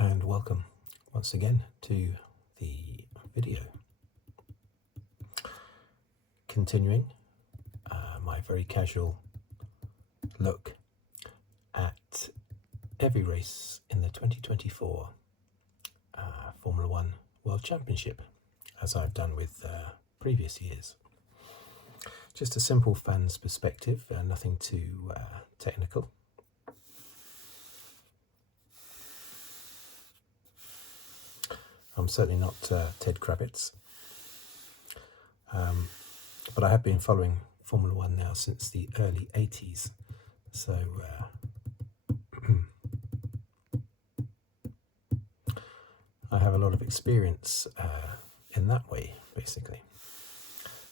and welcome once again to the video. Continuing my very casual look at every race in the 2024 Formula One World Championship, as I've done with previous years. Just a simple fan's perspective, nothing too technical. I'm certainly not Ted Kravitz, but I have been following Formula One now since the early 80s, so I have a lot of experience in that way, basically,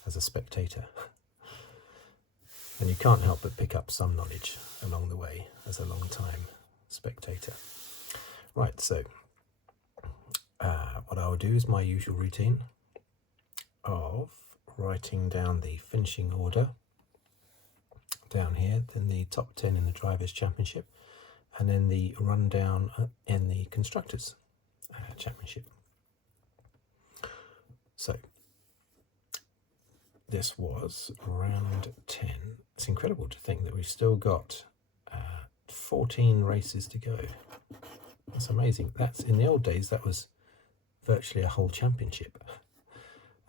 as a spectator. And you can't help but pick up some knowledge along the way as a long-time spectator. Right, so what I'll do is my usual routine of writing down the finishing order down here, then the top 10 in the Drivers' Championship, and then the rundown in the Constructors' Championship. So this was round 10. It's incredible to think that we've still got 14 races to go. That's amazing. That's, in the old days, that was virtually a whole championship.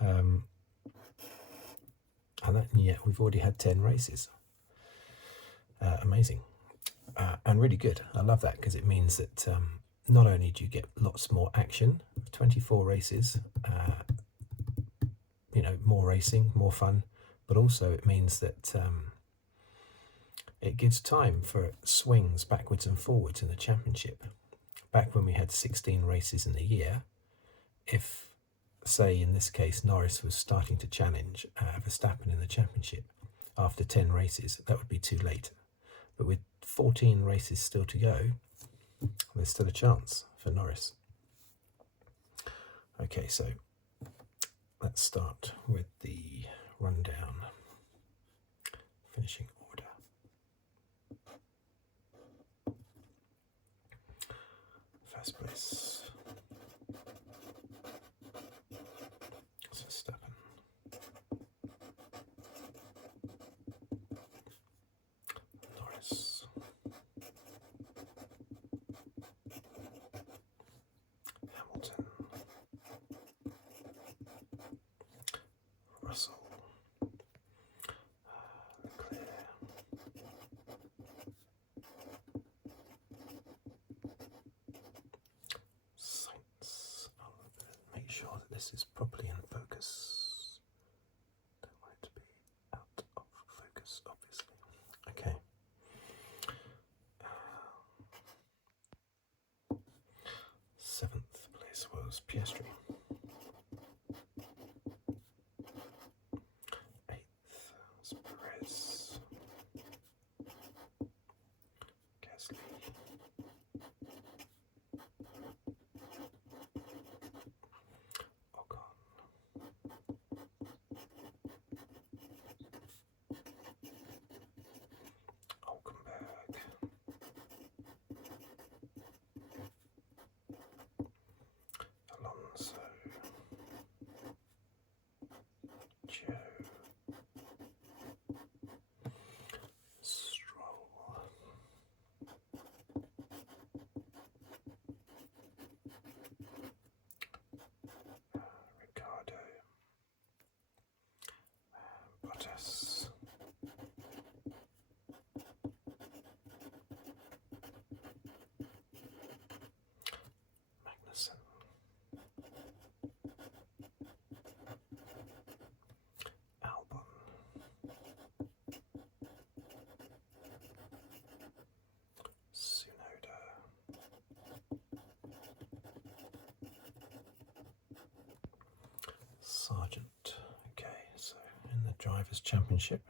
And yet we've already had 10 races. Amazing. And really good. I love that, because it means that not only do you get lots more action, 24 races, more racing, more fun, but also it means that it gives time for swings backwards and forwards in the championship. Back when we had 16 races in the year, if, say in this case, Norris was starting to challenge Verstappen in the championship after 10 races, that would be too late. But with 14 races still to go, there's still a chance for Norris. Okay, so let's start with the rundown. Finishing order. First place, Verstappen. Norris. Hamilton. Russell. Leclerc. Sainz. I'll make sure that this is properly in focus. Don't want it to be out of focus, obviously. Okay. Seventh place was Piastri. Eighth was Perez. Gasly. Ocon. Hulkenberg. Alonso. Zhou. Stroll. Ricciardo. Bottas. Magnussen. Albon. Tsunoda. Sargeant. Okay, so in the Drivers' Championship,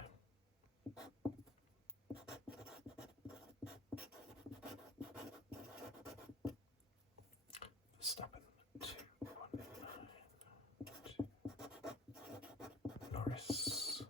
Verstappen 2-1-9. Norris.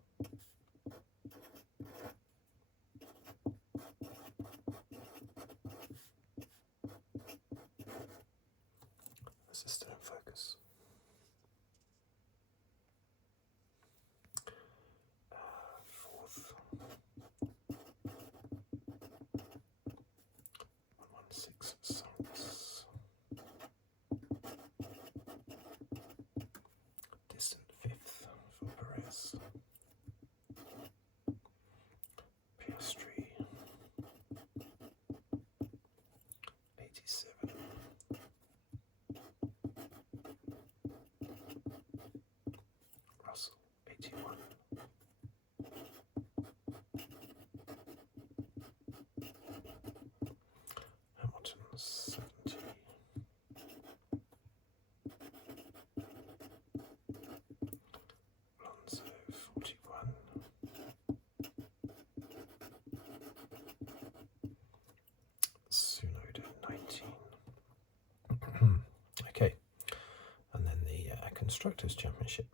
Constructors' Championship,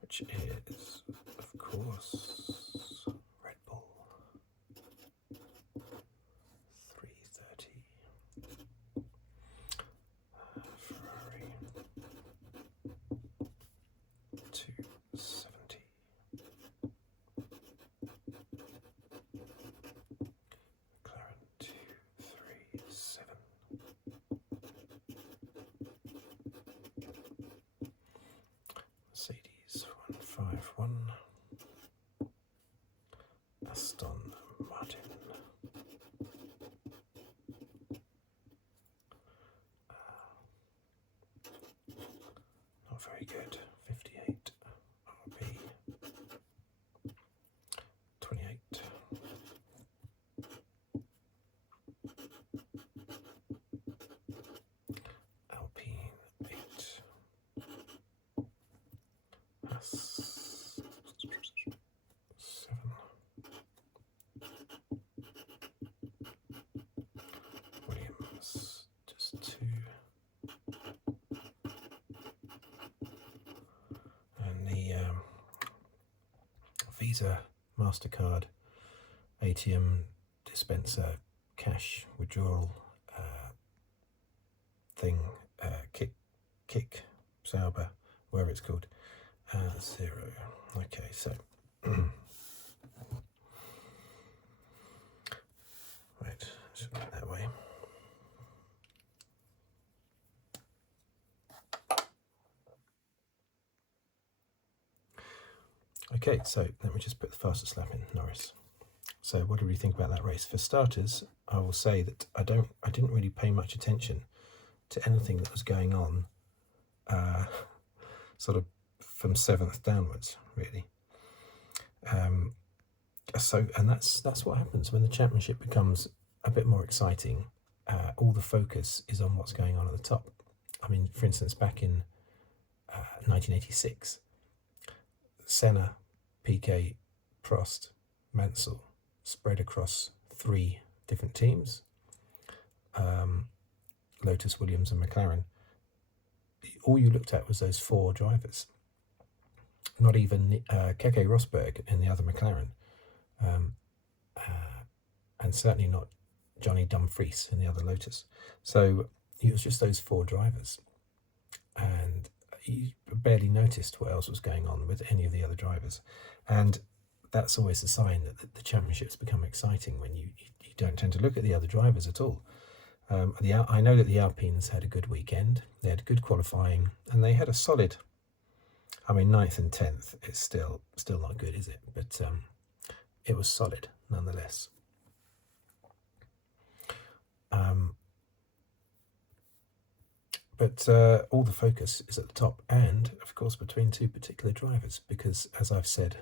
which is, of course, Red Bull 330, Ferrari 270, McLaren 237, Mercedes 151, Aston Martin, not very good, 58, RB 28, Alpine 8, Haas 7, Williams just 2, and the Visa MasterCard ATM dispenser cash withdrawal thing, kick Sauber, whatever it's called, 0. Okay, so right, should go that way. Okay, so let me just put the fastest lap in, Norris. So what do we think about that race? For starters, I will say that I didn't really pay much attention to anything that was going on, sort of from 7th downwards, really. And that's what happens when the championship becomes a bit more exciting. All the focus is on what's going on at the top. I mean, for instance, back in 1986, Senna, Piquet, Prost, Mansell spread across 3 different teams, Lotus, Williams and McLaren. All you looked at was those 4 drivers, not even Keke Rosberg in the other McLaren, and certainly not Johnny Dumfries in the other Lotus. So it was just those 4 drivers, and you barely noticed what else was going on with any of the other drivers. And that's always a sign that the championships become exciting, when you don't tend to look at the other drivers at all. I know that the Alpines had a good weekend. They had good qualifying, and they had a solid, I mean, 9th and 10th. It's still not good, is it? But it was solid nonetheless. But all the focus is at the top, and of course between 2 particular drivers, because as I've said,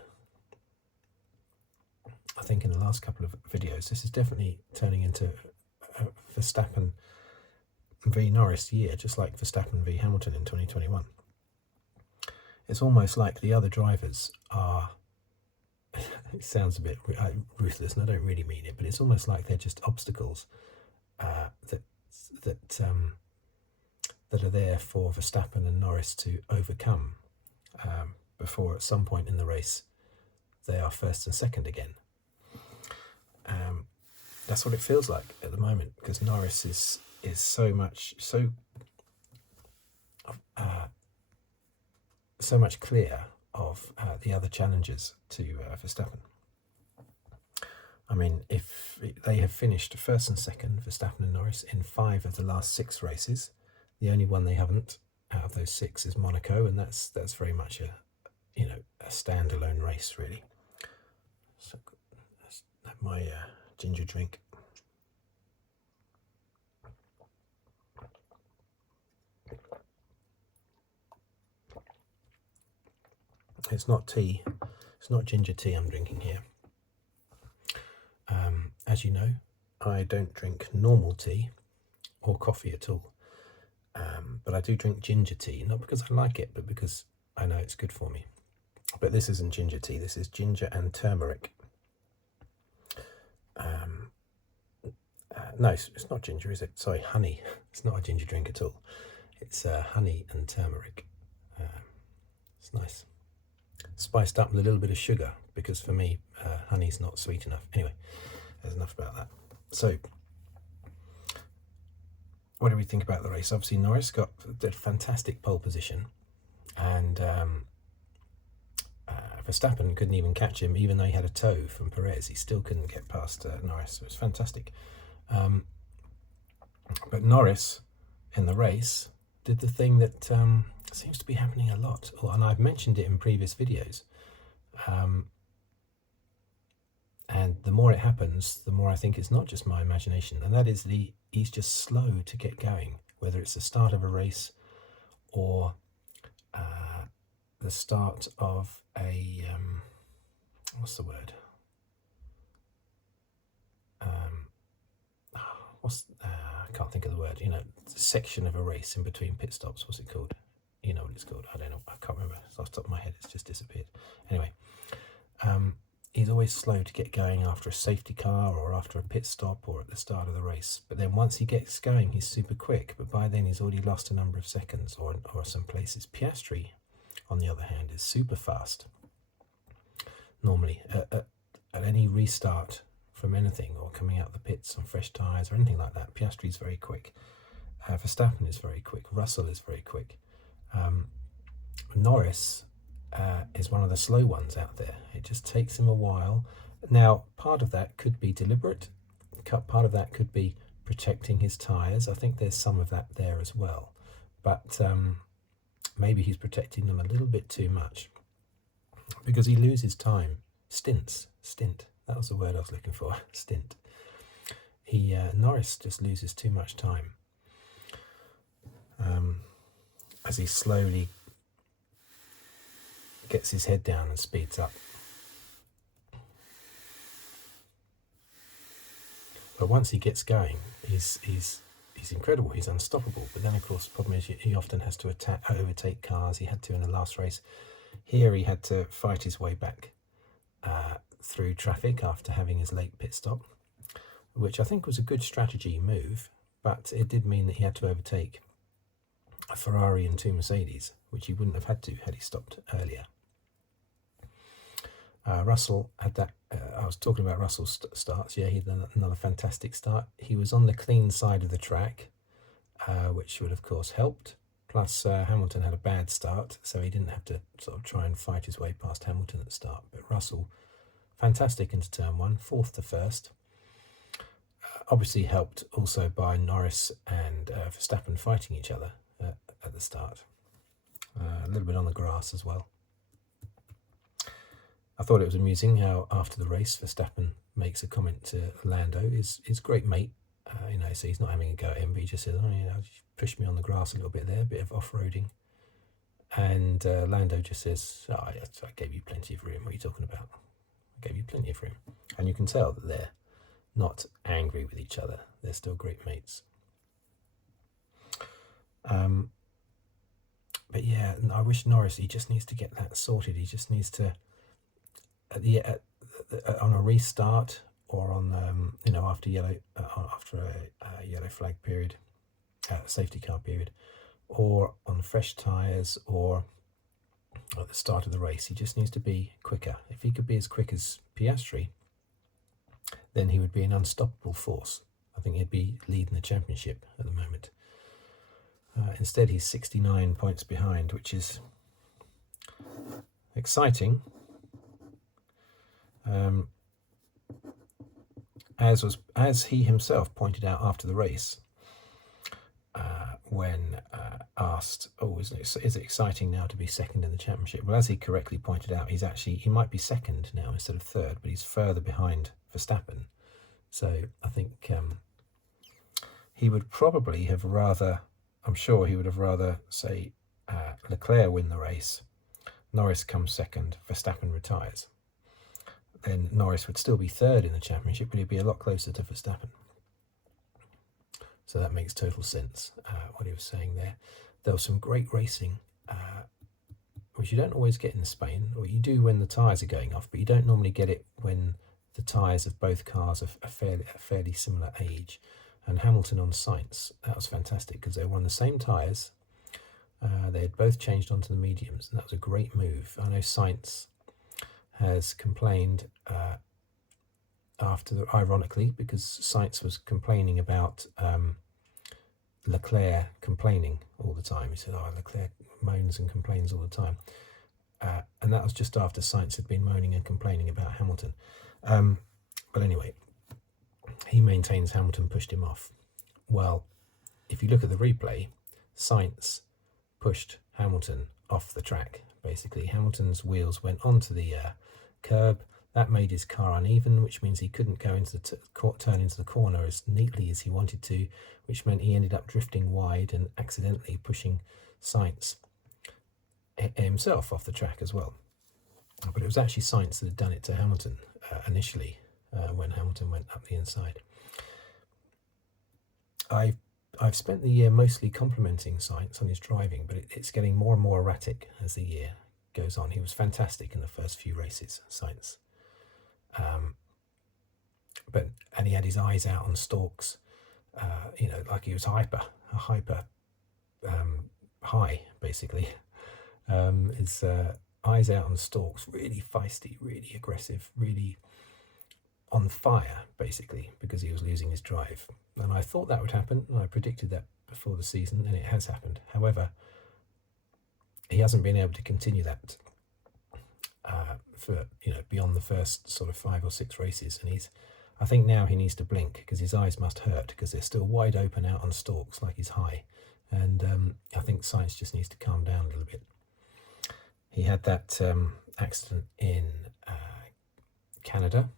I think in the last couple of videos, this is definitely turning into a Verstappen v Norris year, just like Verstappen v Hamilton in 2021. It's almost like the other drivers are, it sounds a bit ruthless, and I don't really mean it, but it's almost like they're just obstacles that are there for Verstappen and Norris to overcome before at some point in the race they are first and second again. That's what it feels like at the moment, because Norris is so much clear of the other challengers to Verstappen. I mean, if they have finished first and second, Verstappen and Norris, in 5 of the last 6 races. The only one they haven't out of those 6 is Monaco, and that's very much a standalone race, really. So let's have my ginger drink. It's not tea. It's not ginger tea I'm drinking here. As you know, I don't drink normal tea or coffee at all. But I do drink ginger tea, not because I like it, but because I know it's good for me. But this isn't ginger tea, this is ginger and turmeric. No, it's not ginger, is it? Sorry, honey. It's not a ginger drink at all. It's honey and turmeric. It's nice. Spiced up with a little bit of sugar, because for me, honey's not sweet enough. Anyway, there's enough about that. So, what do we think about the race? Obviously, Norris got a fantastic pole position, and Verstappen couldn't even catch him, even though he had a tow from Perez. He still couldn't get past Norris. It was fantastic. But Norris, in the race, did the thing that seems to be happening a lot, and I've mentioned it in previous videos. And the more it happens, the more I think it's not just my imagination, and that is he's just slow to get going, whether it's the start of a race or the start of a what's the word? I can't think of the word. You know, section of a race in between pit stops. What's it called? You know what it's called. I don't know. I can't remember. It's off the top of my head. It's just disappeared. Anyway, he's always slow to get going after a safety car or after a pit stop or at the start of the race. But then once he gets going, he's super quick. But by then, he's already lost a number of seconds or some places. Piastri, on the other hand, is super fast. Normally, at any restart from anything or coming out the pits on fresh tyres or anything like that, Piastri is very quick. Verstappen is very quick. Russell is very quick. Norris is one of the slow ones out there. It just takes him a while. Now, part of that could be deliberate. Part of that could be protecting his tyres. I think there's some of that there as well. But maybe he's protecting them a little bit too much, because he loses time. Stint. That was the word I was looking for. Stint. Norris just loses too much time as he slowly gets his head down and speeds up. But once he gets going, he's incredible. He's unstoppable. But then, of course, the problem is he often has to overtake cars. He had to in the last race. Here, he had to fight his way back through traffic after having his late pit stop, which I think was a good strategy move. But it did mean that he had to overtake a Ferrari and 2 Mercedes, which he wouldn't have had to had he stopped earlier. Russell had that. I was talking about Russell's starts. Yeah, he had another fantastic start. He was on the clean side of the track, which would, of course, helped. Plus, Hamilton had a bad start, so he didn't have to sort of try and fight his way past Hamilton at the start. But Russell, fantastic into turn 1, 4th to 1st. Obviously helped also by Norris and Verstappen fighting each other at the start. A little bit on the grass as well. I thought it was amusing how after the race Verstappen makes a comment to Lando, his great mate, so he's not having a go at him, but he just says, push me on the grass a little bit there, a bit of off-roading. And Lando just says, I gave you plenty of room. What are you talking about? I gave you plenty of room. And you can tell that they're not angry with each other. They're still great mates. But yeah, I wish Norris, he just needs to get that sorted. He just needs to, on a restart or on, after a yellow flag period, safety car period, or on fresh tyres or at the start of the race, he just needs to be quicker. If he could be as quick as Piastri, then he would be an unstoppable force. I think he'd be leading the championship at the moment. Instead, he's 69 points behind, which is exciting. As he himself pointed out after the race, when asked, is it exciting now to be second in the championship? Well, as he correctly pointed out, he might be second now instead of third, but he's further behind Verstappen. So I think he would probably have rather, I'm sure he would have rather, say, Leclerc win the race, Norris comes second, Verstappen retires. Then Norris would still be third in the championship, but he'd be a lot closer to Verstappen. So that makes total sense, what he was saying there. There was some great racing, which you don't always get in Spain, or you do when the tyres are going off, but you don't normally get it when the tyres of both cars are a fairly similar age. And Hamilton on Sainz, that was fantastic, because they were on the same tyres, They had both changed onto the mediums, and that was a great move. I know Sainz has complained ironically, because Sainz was complaining about Leclerc complaining all the time. He said, Leclerc moans and complains all the time. And that was just after Sainz had been moaning and complaining about Hamilton. But anyway, he maintains Hamilton pushed him off. Well, if you look at the replay, Sainz pushed Hamilton off the track, basically. Hamilton's wheels went onto the curb. That made his car uneven, which means he couldn't go into turn into the corner as neatly as he wanted to, which meant he ended up drifting wide and accidentally pushing Sainz himself off the track as well. But it was actually Sainz that had done it to Hamilton initially when Hamilton went up the inside. I've spent the year mostly complimenting Sainz on his driving, but it's getting more and more erratic as the year goes on. He was fantastic in the first few races, Sainz. And he had his eyes out on stalks, like he was hyper high, basically. His eyes out on stalks, really feisty, really aggressive, really on fire, basically, because he was losing his drive. And I thought that would happen, and I predicted that before the season, and it has happened. However, he hasn't been able to continue that for beyond the first sort of 5 or 6 races, and I think now he needs to blink, because his eyes must hurt, because they're still wide open out on stalks like he's high. And I think Sainz just needs to calm down a little bit. He had that accident in Canada,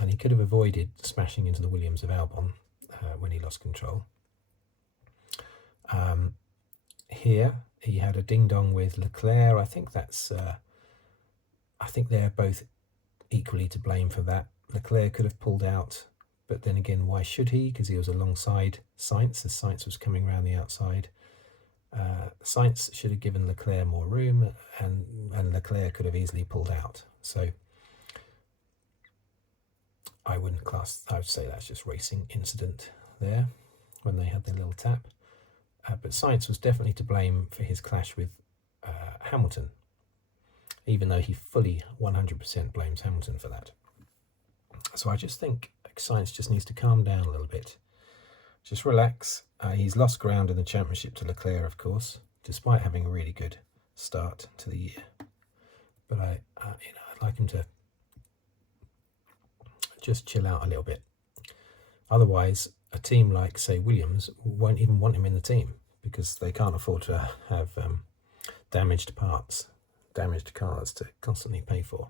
and he could have avoided smashing into the Williams of Albon when he lost control. Here he had a ding dong with Leclerc. I think they're both equally to blame for that. Leclerc could have pulled out, but then again, why should he? Because he was alongside Sainz as Sainz was coming around the outside. Sainz should have given Leclerc more room, and Leclerc could have easily pulled out. So I would say that's just racing incident there when they had their little tap. But Sainz was definitely to blame for his clash with Hamilton, even though he fully 100% blames Hamilton for that. So I just think Sainz just needs to calm down a little bit. Just relax. He's lost ground in the championship to Leclerc, of course, despite having a really good start to the year. But I'd like him to just chill out a little bit. Otherwise, a team like, say, Williams won't even want him in the team, because they can't afford to have damaged parts, damaged cars to constantly pay for.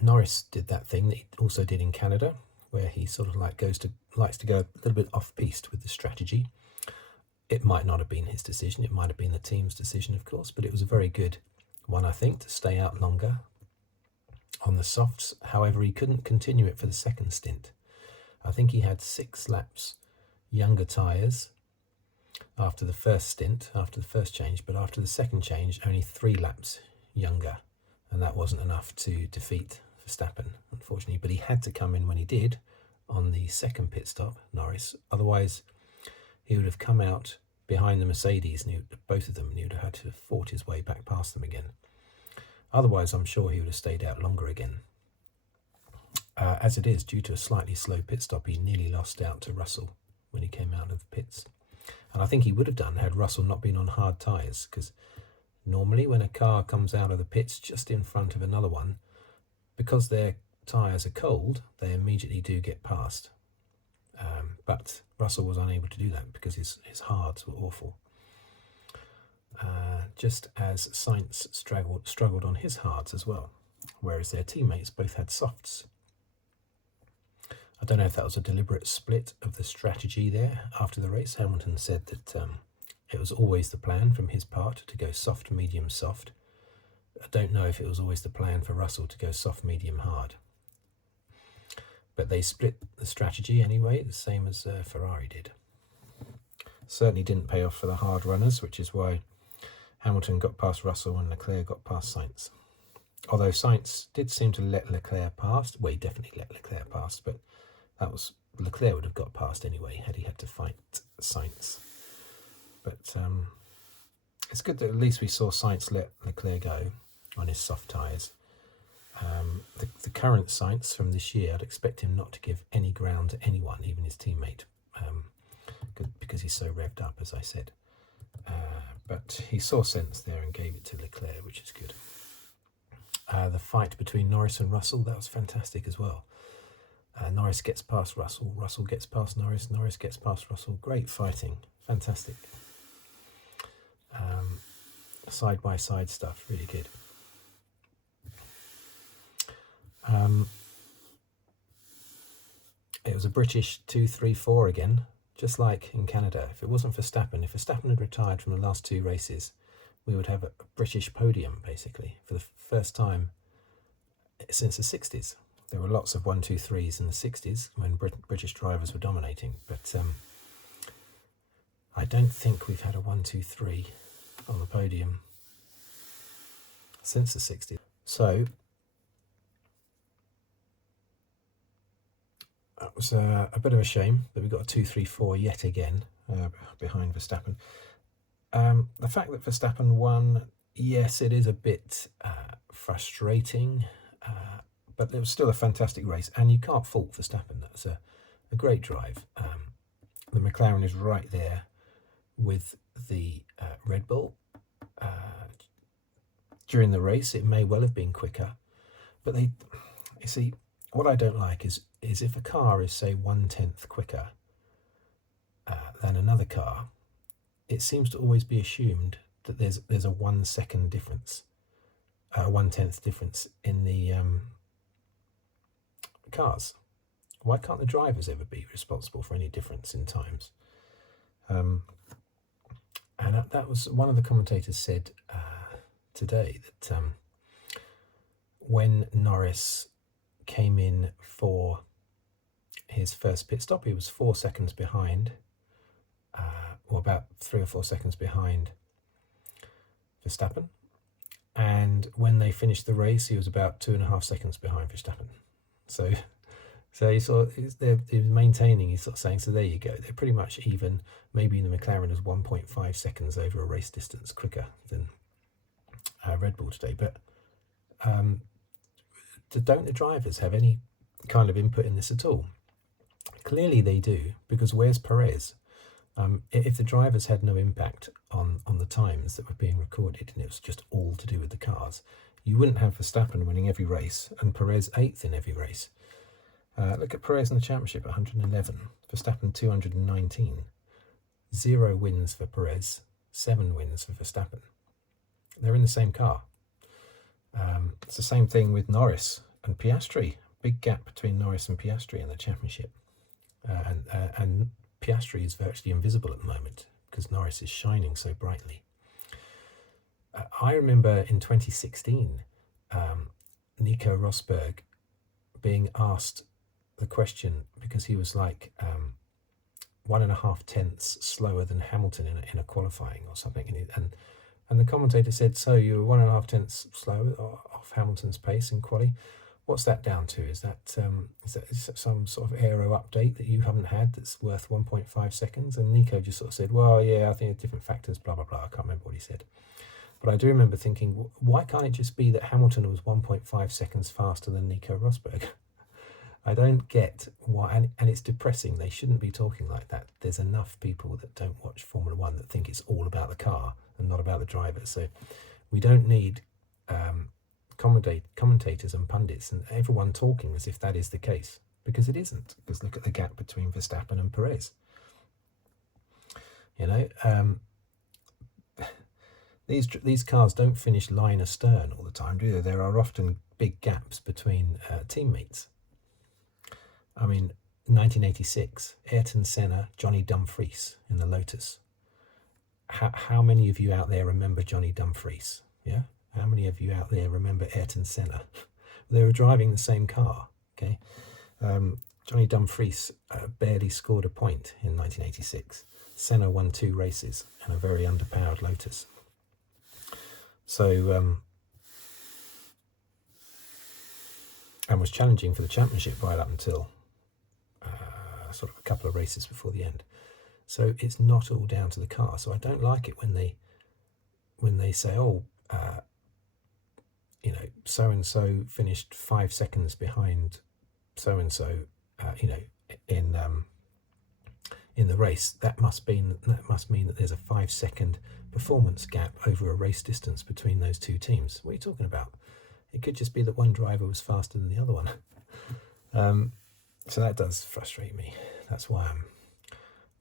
Norris did that thing that he also did in Canada, where he sort of likes to go a little bit off-piste with the strategy. It might not have been his decision, it might have been the team's decision, of course, but it was a very good one, I think, to stay out longer on the softs. However, he couldn't continue it for the second stint. I think he had 6 laps younger tyres after the first stint, after the first change, but after the second change, only 3 laps younger, and that wasn't enough to defeat Verstappen, unfortunately. But he had to come in when he did on the second pit stop, Norris. Otherwise, he would have come out behind the Mercedes, and both of them, and he would have had to have fought his way back past them again. Otherwise, I'm sure he would have stayed out longer again. As it is, due to a slightly slow pit stop, he nearly lost out to Russell when he came out of the pits. And I think he would have done had Russell not been on hard tyres, because normally when a car comes out of the pits just in front of another one, because their tyres are cold, they immediately do get past. But Russell was unable to do that because his hards were awful. Just as Sainz struggled on his hards as well, whereas their teammates both had softs. I don't know if that was a deliberate split of the strategy there after the race. Hamilton said that it was always the plan from his part to go soft, medium, soft. I don't know if it was always the plan for Russell to go soft, medium, hard. But they split the strategy anyway, the same as Ferrari did. Certainly didn't pay off for the hard runners, which is why Hamilton got past Russell and Leclerc got past Sainz. Although Sainz did seem to let Leclerc past. Well, he definitely let Leclerc past, but that was Leclerc would have got past anyway had he had to fight Sainz. But it's good that at least we saw Sainz let Leclerc go on his soft tyres. The current Sainz from this year, I'd expect him not to give any ground to anyone, even his teammate, because he's so revved up, as I said. But he saw sense there and gave it to Leclerc, which is good. The fight between Norris and Russell, that was fantastic as well. Norris gets past Russell, Russell gets past Norris, Norris gets past Russell. Great fighting, fantastic. Side-by-side stuff, really good. It was a British 2-3-4 again, just like in Canada. If it wasn't for Verstappen, if Verstappen had retired from the last two races, we would have a British podium, basically, for the first time since the 60s. There were lots of 1-2-3s in the 60s when British drivers were dominating, but I don't think we've had a 1-2-3 on the podium since the 60s. So that was a bit of a shame that we got a 2-3-4 yet again behind Verstappen. The fact that Verstappen won, yes, it is a bit frustrating, but it was still a fantastic race, and you can't fault Verstappen. That was a great drive. The McLaren is right there with the Red Bull. During the race, it may well have been quicker, but you see, what I don't like is if a car is, say, 1/10 quicker than another car, it seems to always be assumed that there's a 1 second difference, 1/10 difference in the cars. Why can't the drivers ever be responsible for any difference in times? And that was one of the commentators said today that when Norris came in for his first pit stop, he was 4 seconds behind, or about 3 or 4 seconds behind Verstappen. And when they finished the race, he was about 2.5 seconds behind Verstappen. So he was maintaining, he's sort of saying, so there you go, they're pretty much even. Maybe the McLaren is 1.5 seconds over a race distance quicker than Red Bull today. But don't the drivers have any kind of input in this at all? Clearly they do, because where's Perez? If the drivers had no impact on the times that were being recorded, and it was just all to do with the cars, you wouldn't have Verstappen winning every race and Perez 8th in every race. Look at Perez in the championship, 111. Verstappen 219. 0 wins for Perez, 7 wins for Verstappen. They're in the same car. It's the same thing with Norris and Piastri. Big gap between Norris and Piastri in the championship. And Piastri is virtually invisible at the moment because Norris is shining so brightly. I remember in 2016, Nico Rosberg being asked the question because he was like 1.5 tenths slower than Hamilton in a qualifying or something, and the commentator said, "So you were 1.5 tenths slower off Hamilton's pace in quali. What's that down to? Is that some sort of aero update that you haven't had that's worth 1.5 seconds?" And Nico just sort of said, "Well, yeah, I think it's different factors, blah, blah, blah." I can't remember what he said. But I do remember thinking, why can't it just be that Hamilton was 1.5 seconds faster than Nico Rosberg? I don't get why, and it's depressing. They shouldn't be talking like that. There's enough people that don't watch Formula One that think it's all about the car and not about the drivers. So we don't need commentators and pundits and everyone talking as if that is the case, because it isn't. Because look at the gap between Verstappen and Perez. These cars don't finish line astern all the time, do they? There are often big gaps between teammates. I mean, 1986, Ayrton Senna, Johnny Dumfries in the Lotus. How many of you out there remember Johnny Dumfries? Yeah? How many of you out there remember Ayrton Senna? They were driving the same car, okay? Johnny Dumfries barely scored a point in 1986. Senna won 2 races in a very underpowered Lotus. So, and was challenging for the championship right up until sort of a couple of races before the end. So it's not all down to the car. So I don't like it when they say, oh, you know, so and so finished 5 seconds behind so and so, you know, in the race. That must mean that there's a 5 second performance gap over a race distance between those two teams. What are you talking about? It could just be that one driver was faster than the other one. So that does frustrate me. That's why I'm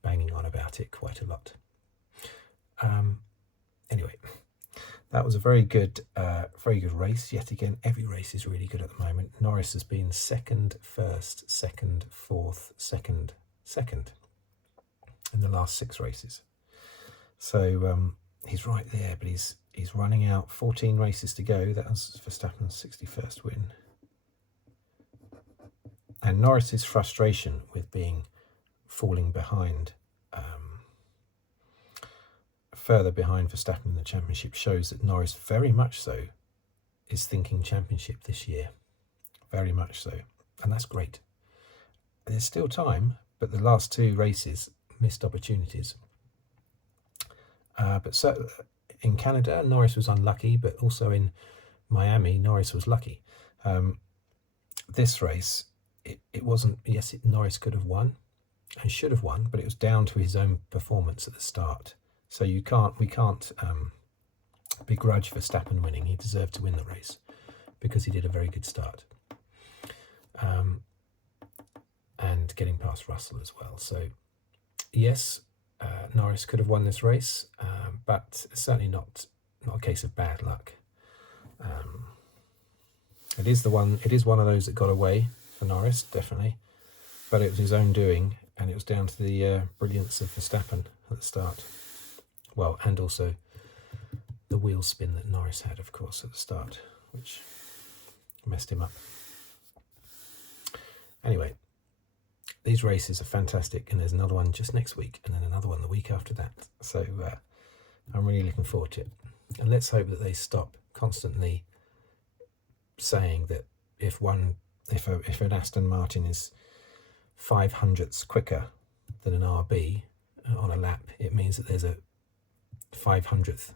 banging on about it quite a lot. Anyway, that was a very good race. Yet again, every race is really good at the moment. Norris has been second, first, second, fourth, second in the last 6 races. So he's right there, but he's running out. 14 races to go. That was Verstappen's 61st win. And Norris's frustration with falling behind, further behind Verstappen in the championship, shows that Norris very much so is thinking championship this year. Very much so. And that's great. There's still time, but the last 2 races, missed opportunities. But so in Canada, Norris was unlucky, but also in Miami, Norris was lucky. This race, it wasn't. Yes, Norris could have won and should have won, but it was down to his own performance at the start. So we can't begrudge Verstappen winning. He deserved to win the race because he did a very good start, and getting past Russell as well. So yes, Norris could have won this race, but certainly not a case of bad luck. It is one of those that got away for Norris, definitely, but it was his own doing, and it was down to the brilliance of Verstappen at the start. Well, and also the wheel spin that Norris had, of course, at the start, which messed him up. Anyway, these races are fantastic, and there's another one just next week, and then another one the week after that. So I'm really looking forward to it. And let's hope that they stop constantly saying that if an Aston Martin is 500ths quicker than an RB on a lap, it means that there's a 500th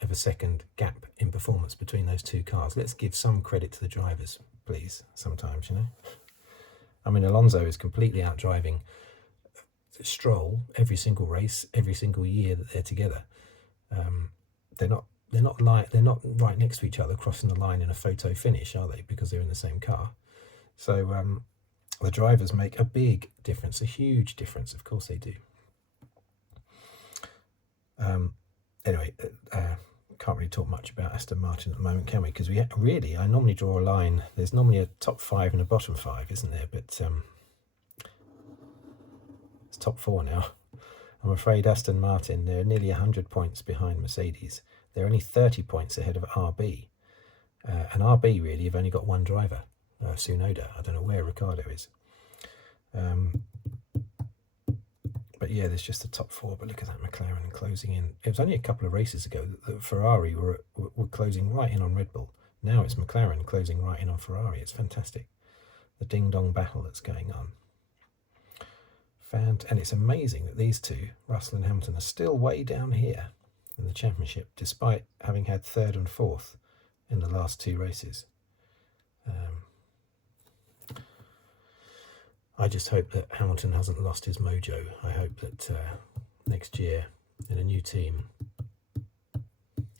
of a second gap in performance between those two cars. Let's give some credit to the drivers, please, sometimes, you know. I mean, Alonso is completely outdriving Stroll every single race, every single year that they're together. They're not right next to each other crossing the line in a photo finish, are they? Because they're in the same car. So the drivers make a big difference, a huge difference. Of course they do. Anyway, can't really talk much about Aston Martin at the moment, can we? Because I normally draw a line. There's normally a top 5 and a bottom 5, isn't there? But it's top 4 now. I'm afraid Aston Martin, they're nearly 100 points behind Mercedes. They're only 30 points ahead of RB. And RB really have only got one driver, Tsunoda. I don't know where Ricciardo is. But yeah, there's just the top 4. But look at that McLaren closing in. It was only a couple of races ago that Ferrari were closing right in on Red Bull. Now it's McLaren closing right in on Ferrari. It's fantastic. The ding-dong battle that's going on. And it's amazing that these two, Russell and Hamilton, are still way down here in the championship, despite having had 3rd and 4th in the last 2 races. I just hope that Hamilton hasn't lost his mojo. I hope that next year, in a new team,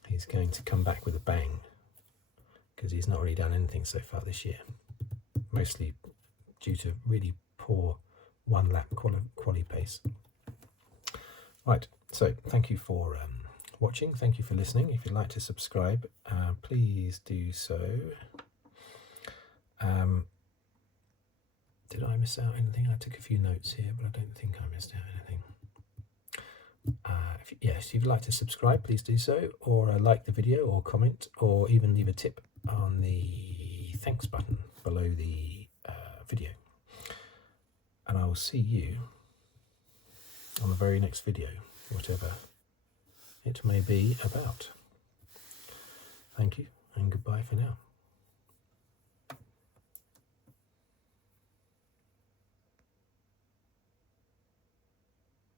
he's going to come back with a bang, because he's not really done anything so far this year, mostly due to really poor one-lap quali pace. Right, so thank you for watching. Thank you for listening. If you'd like to subscribe, please do so. Did I miss out anything? I took a few notes here, but I don't think I missed out anything. If you'd like to subscribe, please do so, or like the video, or comment, or even leave a tip on the thanks button below the video. And I will see you on the very next video, whatever it may be about. Thank you, and goodbye for now.